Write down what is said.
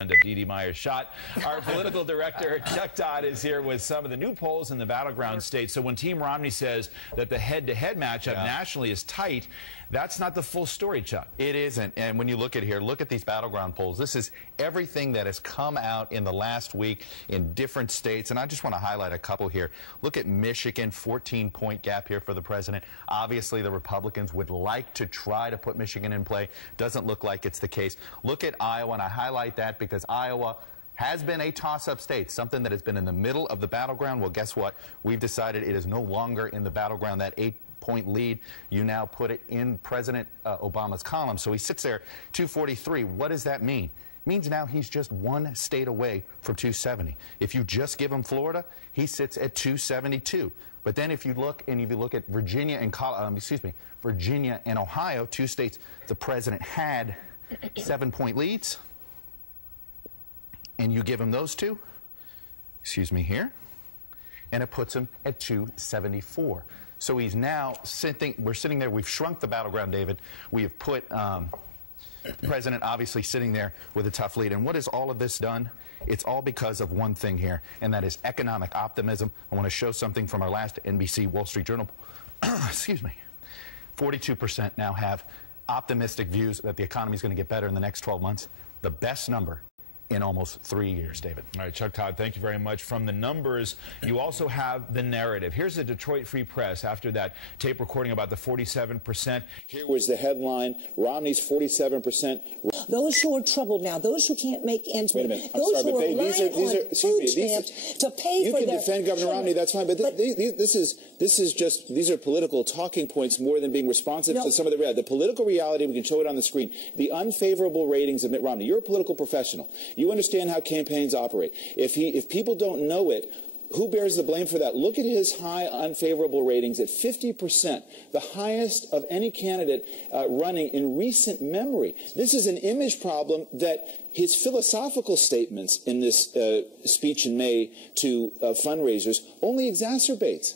of Dee Meyer's shot. Our political director, Chuck Todd, is here with some of the new polls in the battleground states. So when Team Romney says that the head-to-head matchup nationally is tight, that's not the full story, Chuck. It isn't. And when you look at here, look at these battleground polls. This is everything that has come out in the last week in different states. And I just want to highlight a couple here. Look at Michigan, 14-point gap here for the president. Obviously, the Republicans would like to try to put Michigan in play. Doesn't look like it's the case. Look at Iowa, and I highlight that because Iowa has been a toss-up state, something that has been in the middle of the battleground. Well, guess what? We've decided it is no longer in the battleground. That 8-point lead, you now put it in President Obama's column. So he sits there, 243. What does that mean? It means now he's just one state away from 270. If you just give him Florida, he sits at 272. But then if you look at Virginia and Virginia and Ohio, two states the president had 7-point leads, and you give him those two, here, and it puts him at 274. So he's now we're sitting there, we've shrunk the battleground, David. We have put the president obviously sitting there with a tough lead. And what has all of this done? It's all because of one thing here, and that is economic optimism. I want to show something from our last NBC Wall Street Journal. 42% now have optimistic views that the economy is going to get better in the next 12 months. The best number in almost 3 years, David. All right, Chuck Todd, thank you very much. From the numbers, you also have the narrative. Here's the Detroit Free Press after that tape recording about the 47%. Here was the headline, Romney's 47%. Those who are troubled now, those who can't make ends meet, those who are relying on food stamps to pay for their... You can defend Governor Romney, that's fine, but these are political talking points more than being responsive to some of the reality. The political reality, we can show it on the screen, the unfavorable ratings of Mitt Romney. You're a political professional. You understand how campaigns operate. If people don't know it, who bears the blame for that? Look at his high unfavorable ratings at 50%, the highest of any candidate running in recent memory. This is an image problem that his philosophical statements in this speech in May to fundraisers only exacerbates.